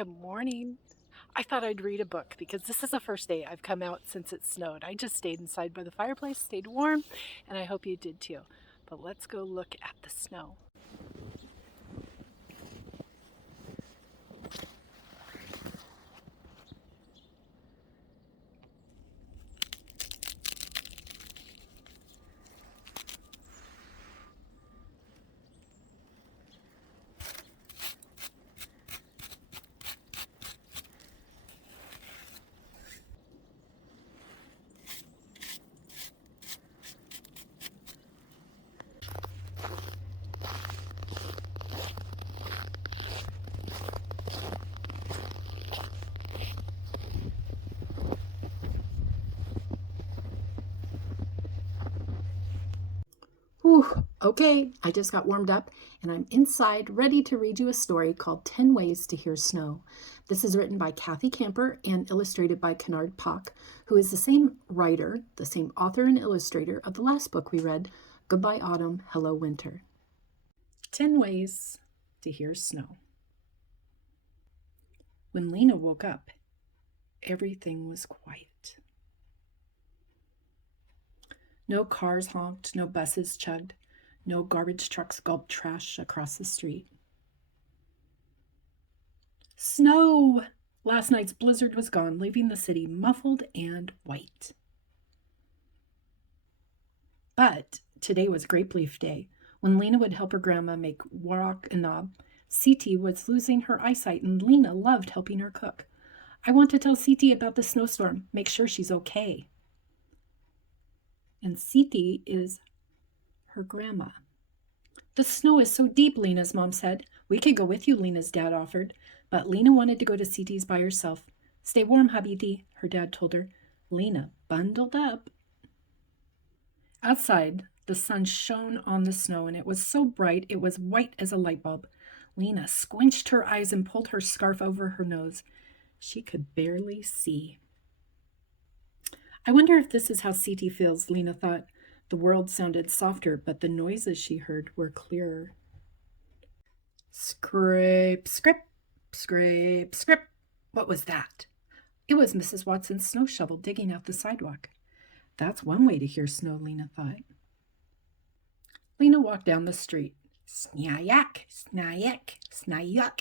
Good morning. I thought I'd read a book because this is the first day I've come out since it snowed. I just stayed inside by the fireplace, stayed warm, and I hope you did too. But let's go look at the snow. Whew, okay, I just got warmed up and I'm inside ready to read you a story called 10 Ways to Hear Snow. This is written by Cathy Camper and illustrated by Kennard Pock, who is the same writer, the same author and illustrator of the last book we read, Goodbye Autumn, Hello Winter. 10 Ways to Hear Snow. When Lina woke up, everything was quiet. No cars honked, no buses chugged, no garbage trucks gulped trash across the street. Snow! Last night's blizzard was gone, leaving the city muffled and white. But today was Grape Leaf Day, when Lina would help her grandma make warok and knob. Siti was losing her eyesight, and Lina loved helping her cook. I want to tell Siti about the snowstorm, make sure she's okay. And Siti is her grandma. The snow is so deep, Lina's mom said. We could go with you, Lina's dad offered. But Lina wanted to go to Siti's by herself. Stay warm, Habiti, her dad told her. Lina bundled up. Outside, the sun shone on the snow, and it was so bright it was white as a light bulb. Lina squinched her eyes and pulled her scarf over her nose. She could barely see. I wonder if this is how Siti feels, Lina thought. The world sounded softer, but the noises she heard were clearer. Scrape, scrape, scrape, scrape. What was that? It was Mrs. Watson's snow shovel digging out the sidewalk. That's one way to hear snow, Lina thought. Lina walked down the street. Snayak, snayak, snayak.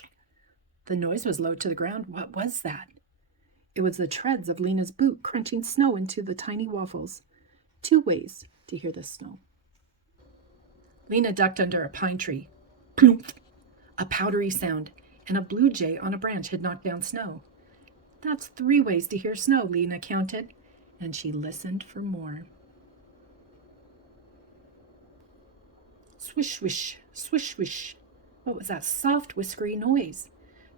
The noise was low to the ground. What was that? It was the treads of Lina's boot crunching snow into the tiny waffles. 2 ways to hear the snow. Lina ducked under a pine tree. Plump! A powdery sound, and a blue jay on a branch had knocked down snow. That's 3 ways to hear snow, Lina counted, and she listened for more. Swish, swish, swish, swish. What was that soft, whiskery noise?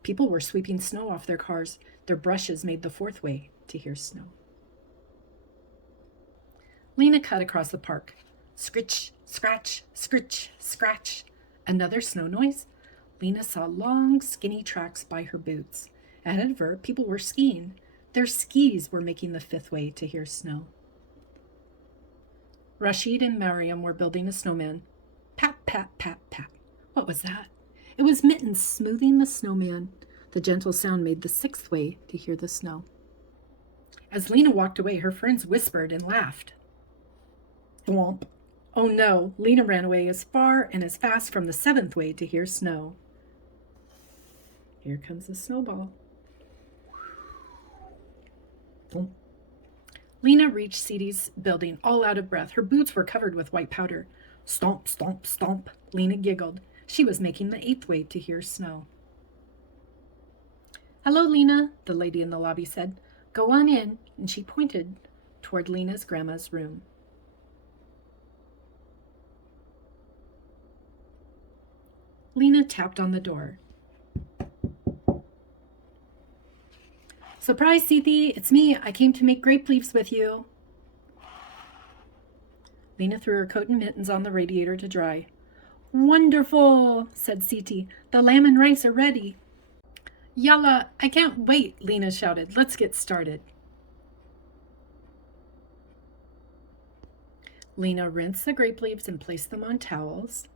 People were sweeping snow off their cars. Their brushes made the 4th way to hear snow. Lina cut across the park. Scritch, scratch, scritch, scratch. Another snow noise. Lina saw long, skinny tracks by her boots. Ahead of her, people were skiing. Their skis were making the 5th way to hear snow. Rashid and Mariam were building a snowman. Pat, pat, pat, pat. What was that? It was Mittens smoothing the snowman. The gentle sound made the 6th way to hear the snow. As Lina walked away, her friends whispered and laughed. Thwomp. Oh no, Lina ran away as far and as fast from the 7th way to hear snow. Here comes the snowball. Thwomp. Lina reached Siti's building, all out of breath. Her boots were covered with white powder. Stomp, stomp, stomp. Lina giggled. She was making the 8th way to hear snow. Hello, Lina, the lady in the lobby said. Go on in, and she pointed toward Lina's grandma's room. Lina tapped on the door. Surprise, Siti, it's me. I came to make grape leaves with you. Lina threw her coat and mittens on the radiator to dry. Wonderful, said Siti. The lamb and rice are ready. Yalla, I can't wait, Lina shouted. Let's get started. Lina rinsed the grape leaves and placed them on towels.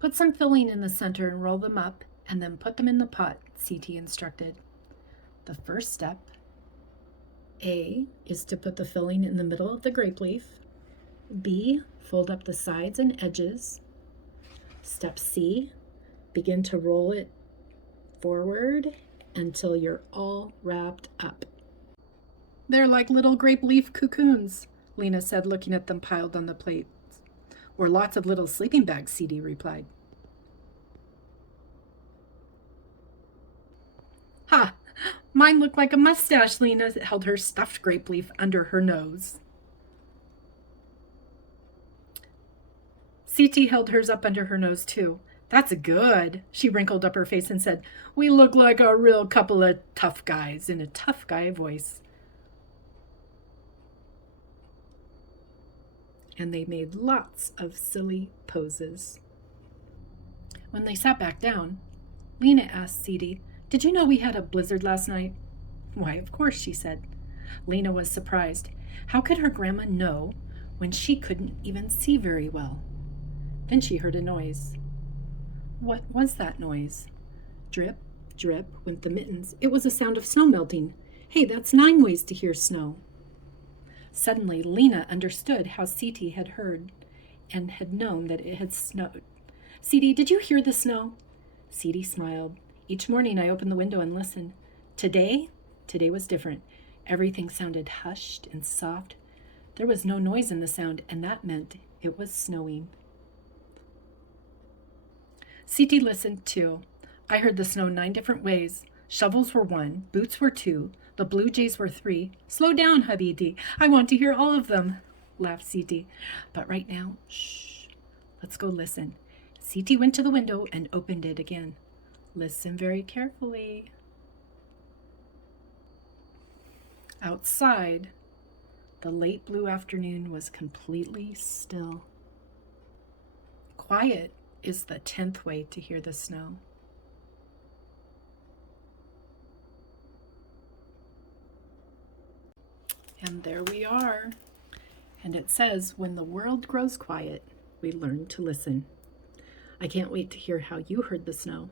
Put some filling in the center and roll them up, and then put them in the pot, CT instructed. The first step, A, is to put the filling in the middle of the grape leaf. B, fold up the sides and edges. Step C, begin to roll it forward until you're all wrapped up. They're like little grape leaf cocoons, Lina said, looking at them piled on the plates. Or lots of little sleeping bags, CD replied. Ha! Mine looked like a mustache, Lina held her stuffed grape leaf under her nose. CT held hers up under her nose, too. That's good. She wrinkled up her face and said, We look like a real couple of tough guys, in a tough guy voice. And they made lots of silly poses. When they sat back down, Lina asked CD, Did you know we had a blizzard last night? Why, of course, she said. Lina was surprised. How could her grandma know when she couldn't even see very well? Then she heard a noise. What was that noise? Drip, drip went the mittens. It was a sound of snow melting. Hey, that's 9 ways to hear snow. Suddenly, Lina understood how CT had heard and had known that it had snowed. CD, did you hear the snow? CD smiled. Each morning I opened the window and listened. Today was different. Everything sounded hushed and soft. There was no noise in the sound, and that meant it was snowing. CT listened too. I heard the snow 9 different ways. Shovels were 1, boots were 2, the blue jays were 3. Slow down, hubby D. I want to hear all of them, laughed CT. But right now, shh, let's go listen. CT went to the window and opened it again. Listen very carefully. Outside, the late blue afternoon was completely still. Quiet is the 10th way to hear the snow. And there we are. And it says, when the world grows quiet, we learn to listen. I can't wait to hear how you heard the snow.